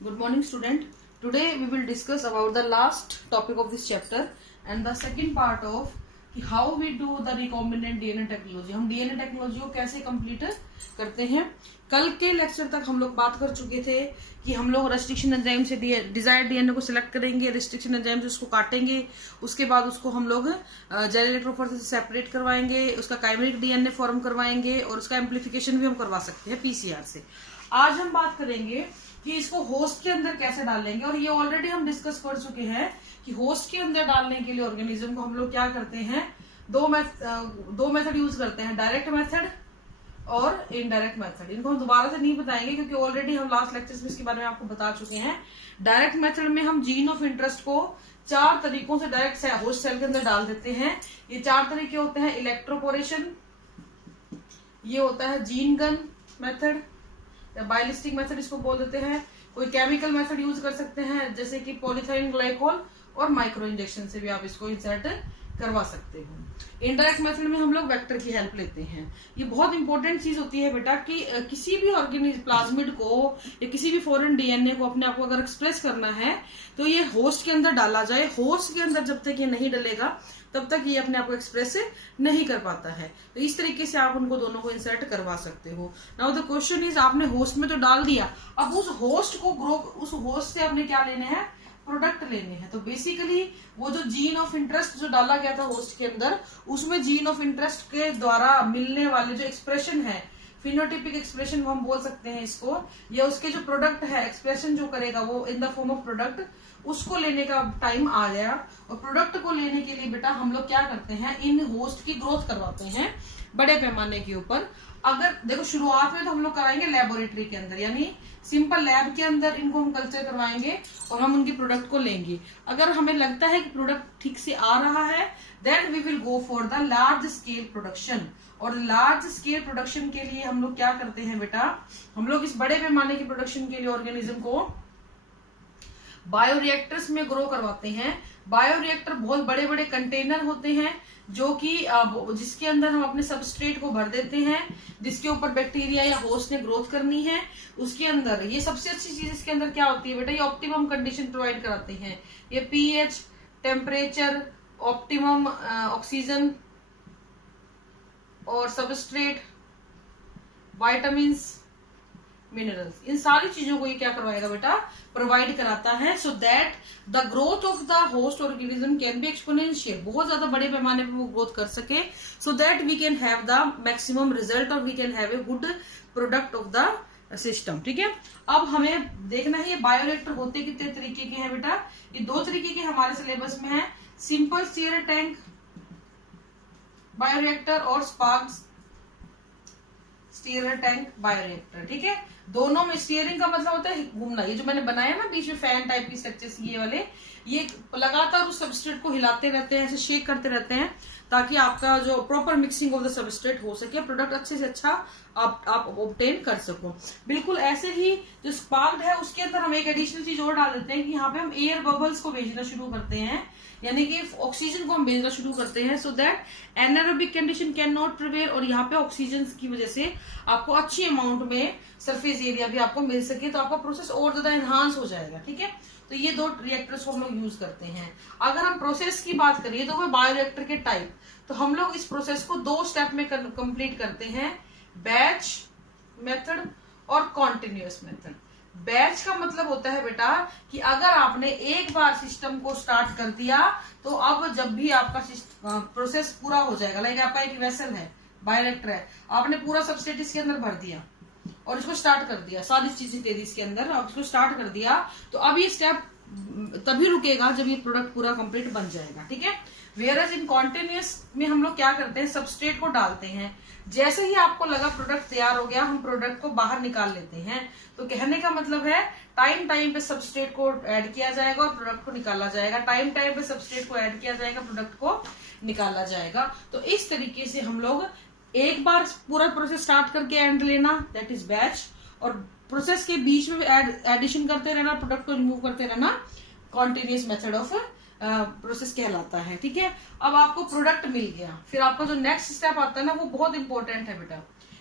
Good morning, student. Today we will discuss about the last topic of this chapter and the second part of how we do the recombinant DNA technology. हम DNA technology को कैसे complete करते हैं. कल के lecture तक हम लोग बात कर चुके थे कि हम लोग रेस्ट्रिक्शन एंजाइम से डिजायर्ड डीएनए को सिलेक्ट करेंगे, रेस्ट्रिक्शन एंजाइम से उसको काटेंगे, उसके बाद उसको हम लोग जेल इलेक्ट्रोफोरेसिस से सेपरेट करवाएंगे, उसका काइमेरिक डीएनए फॉर्म करवाएंगे और उसका एम्प्लीफिकेशन भी हम करवा सकते हैं पीसीआर से. आज हम बात करेंगे कि इसको होस्ट के अंदर कैसे डालेंगे, और ये ऑलरेडी हम डिस्कस कर चुके हैं कि होस्ट के अंदर डालने के लिए ऑर्गेनिज्म को हम लोग क्या करते हैं, दो मेथड यूज करते हैं, डायरेक्ट मेथड और इनडायरेक्ट मेथड. इनको हम दोबारा से नहीं बताएंगे क्योंकि ऑलरेडी हम लास्ट लेक्चर्स में इसके बारे में आपको बता चुके हैं. डायरेक्ट मेथड में हम जीन ऑफ इंटरेस्ट को 4 तरीकों से डायरेक्ट होस्ट सेल के अंदर डाल देते हैं. ये 4 तरीके होते हैं: इलेक्ट्रोपोरेशन, ये होता है जीन गन मेथड या बायोलिस्टिक मेथड इसको बोल देते हैं. कोई केमिकल मेथड यूज कर सकते हैं जैसे कि पॉलीथाइन ग्लाइकोल, और माइक्रो इंजेक्शन से भी आप इसको इंसर्ट करवा सकते हो. इनडायरेक्ट मेथड में हम लोग वेक्टर की हेल्प लेते हैं. ये बहुत इंपॉर्टेंट चीज होती है बेटा कि किसी भी ऑर्गेनिज्म प्लाज्मिड को या किसी भी फॉरेन डीएनए को अपने आप को अगर एक्सप्रेस करना है तो ये होस्ट के अंदर डाला जाए. होस्ट के अंदर जब तक ये नहीं डलेगा तब तक ये अपने आप को एक्सप्रेस नहीं कर पाता है. तो इस तरीके से आप उनको दोनों को इंसर्ट करवा सकते हो. नाउ द क्वेश्चन इज, आपने होस्ट में तो डाल दिया, अब उस होस्ट को उस होस्ट से आपने क्या लेने हैं, प्रोडक्ट लेने हैं. तो बेसिकली वो जो जीन ऑफ इंटरेस्ट जो डाला गया था होस्ट के अंदर, उसमें जीन ऑफ इंटरेस्ट के द्वारा मिलने वाले जो एक्सप्रेशन है, फिनोटिपिक एक्सप्रेशन हम बोल सकते हैं इसको, या उसके जो प्रोडक्ट है, एक्सप्रेशन जो करेगा वो in the form of product, उसको लेने का टाइम आ गया. और प्रोडक्ट को लेने के लिए बेटा हम लोग क्या करते हैं, इन होस्ट की ग्रोथ करवाते हैं बड़े पैमाने के ऊपर. अगर देखो शुरुआत में तो हम लोग कराएंगे लेबोरेटरी के अंदर, यानी सिंपल लैब के अंदर इनको हम कल्चर करवाएंगे और हम उनके प्रोडक्ट को लेंगे. अगर हमें लगता है कि प्रोडक्ट ठीक से आ रहा है, then we will go for the large scale production. और लार्ज स्केल प्रोडक्शन के लिए हम लोग क्या करते हैं बेटा, हम लोग इस बड़े पैमाने की प्रोडक्शन के लिए ऑर्गेनिज्म को बायोरिएक्टर्स में ग्रो करवाते हैं. बायोरिएक्टर बहुत बड़े बड़े कंटेनर होते हैं जो कि जिसके अंदर हम अपने सबस्ट्रेट को भर देते हैं, जिसके ऊपर बैक्टीरिया या होस्ट ने ग्रोथ करनी है. उसके अंदर ये सबसे अच्छी चीज इसके अंदर क्या होती है बेटा, ये ऑप्टिमम कंडीशन प्रोवाइड कराते हैं. ये पीएच, टेम्परेचर, ऑप्टिमम ऑक्सीजन और सबस्ट्रेट, विटामिन्स, मिनरल्स, इन सारी चीजों को ये क्या करवाएगा बेटा, प्रोवाइड कराता है. So that the growth of the host organism can be exponential, बहुत ज्यादा बड़े पैमाने पर वो ग्रोथ कर सके, so that we can have the maximum result और we can have a good product of the system. ठीक है, अब हमें देखना है ये बायोरिएक्टर होते कितने तरीके के हैं बेटा. ये 2 तरीके के हमारे सिलेबस में है, सिंपल स्टीयर टैंक बायोरिएक्टर और स्पार्क स्टीयर टैंक बायोरिएक्टर. ठीक है, दोनों में स्टीयरिंग का मतलब होता है घूमना. ये जो मैंने बनाया ना बीच में फैन टाइप की स्ट्रक्चर्स ये वाले, ये लगातार उस सबस्ट्रेट को हिलाते रहते हैं, ऐसे शेक करते रहते हैं ताकि आपका जो proper mixing of the substrate हो सके, प्रोडक्ट अच्छे से अच्छा आप ऑब्टेन कर सको. बिल्कुल ऐसे ही जो स्पार्क्ड है उसके अंदर हम एक एडिशनल चीज और डाल देते हैं कि यहाँ पे हम एयर बबल्स को भेजना शुरू करते हैं, यानी कि ऑक्सीजन को हम भेजना शुरू करते हैं, so that anaerobic condition can not prevail, और यहाँ पे ऑक्सीजन की वजह से आपको अच्छी अमाउंट में सरफेस एरिया भी आपको मिल सके, तो आपका प्रोसेस और ज्यादा एनहांस हो जाएगा. ठीक है, तो ये 2 रिएक्टर्स को हम लोग यूज करते हैं. अगर हम प्रोसेस की बात करिए तो वो बायोरिएक्टर के टाइप, तो हम लोग इस प्रोसेस को 2 स्टेप में कंप्लीट करते हैं, बैच मेथड और कॉन्टिन्यूअस मेथड. बैच का मतलब होता है बेटा कि अगर आपने एक बार सिस्टम को स्टार्ट कर दिया तो अब जब भी आपका प्रोसेस पूरा हो जाएगा, लाइक आपका एक वेसल है, बायोरिएक्टर है, आपने पूरा सबस्ट्रेट इसके अंदर भर दिया और इसको स्टार्ट कर दिया, सारी चीजें दे दी इसके अंदर, अब इसको स्टार्ट कर दिया, तो अब ये स्टेप तभी रुकेगा जब ये प्रोडक्ट पूरा कंप्लीट बन जाएगा. ठीक है, वेयरएज इन कॉन्टिन्यूअस में हम लोग क्या करते हैं, सबस्ट्रेट को डालते हैं, जैसे ही आपको लगा प्रोडक्ट तैयार हो गया हम प्रोडक्ट को बाहर निकाल लेते हैं. तो कहने का मतलब है टाइम पे सबस्ट्रेट को ऐड किया जाएगा और प्रोडक्ट को निकाला जाएगा, टाइम पे सबस्ट्रेट को ऐड किया जाएगा, प्रोडक्ट को निकाला जाएगा. तो इस तरीके से हम लोग एक बार पूरा प्रोसेस स्टार्ट करके एंड लेना, दैट इज बैच, और प्रोसेस के बीच में एडिशन करते रहना, प्रोडक्ट को रिमूव करते रहना, कॉन्टिन्यूअस मेथड ऑफ प्रोसेस कहलाता है. ठीक है, अब आपको प्रोडक्ट मिल गया, फिर आपका जो नेक्स्ट स्टेप आता है ना वो बहुत इंपॉर्टेंट है बेटा.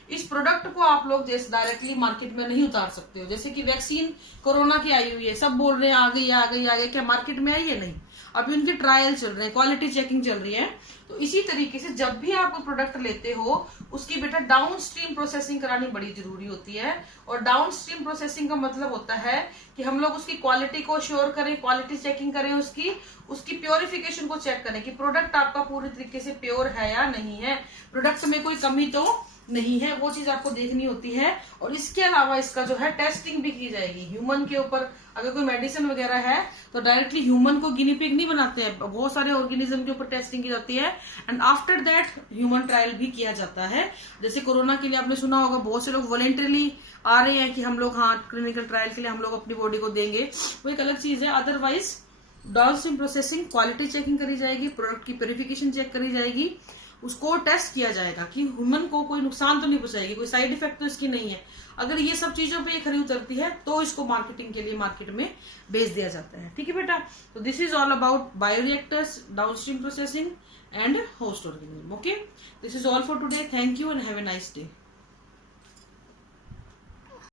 इस प्रोडक्ट को आप लोग जैसे डायरेक्टली मार्केट में नहीं उतार सकते हो। जैसे कि वैक्सीन कोरोना की आई हुई है, सब बोल रहे हैं आ गई आ गई आ गई, क्या मार्केट में आई है? नहीं, अभी उनके ट्रायल चल रहे हैं, क्वालिटी चेकिंग चल रही है। तो इसी तरीके से जब भी आप प्रोडक्ट लेते हो उसकी बेटा डाउन स्ट्रीम प्रोसेसिंग करानी बड़ी जरूरी होती है। और डाउन स्ट्रीम प्रोसेसिंग का मतलब होता है कि हम लोग उसकी क्वालिटी को श्योर करें, क्वालिटी चेकिंग करें, उसकी प्योरिफिकेशन को चेक करें कि प्रोडक्ट आपका पूरी तरीके से प्योर है या नहीं है, प्रोडक्ट में कोई कमी तो नहीं है, वो चीज आपको देखनी होती है। और इसके अलावा इसका जो है टेस्टिंग भी की जाएगी ह्यूमन के ऊपर। अगर कोई मेडिसिन वगैरह है तो डायरेक्टली ह्यूमन को गिनी पिग नहीं बनाते हैं, बहुत सारे ऑर्गेनिज्म के ऊपर टेस्टिंग की जाती है and after that human trial भी किया जाता है। जैसे कोरोना के लिए आपने सुना होगा बहुत से लोग वॉलेंटरली आ रहे हैं कि हम लोग हाँ क्लिनिकल ट्रायल के लिए हम लोग अपनी बॉडी को देंगे, वो एक अलग चीज है। Otherwise downstream processing, quality checking करी जाएगी, प्रोडक्ट की प्योरिफिकेशन चेक करी जाएगी, उसको टेस्ट किया जाएगा कि ह्यूमन को कोई नुकसान तो नहीं पहुंचाएगी, कोई साइड इफेक्ट तो इसकी नहीं है। अगर ये सब चीजों पे ये खरी उतरती है तो इसको मार्केटिंग के लिए मार्केट में भेज दिया जाता है। ठीक है बेटा, तो this is all about bioreactors, downstream processing and host organism. Okay, this is all for today. Thank you and have a nice day.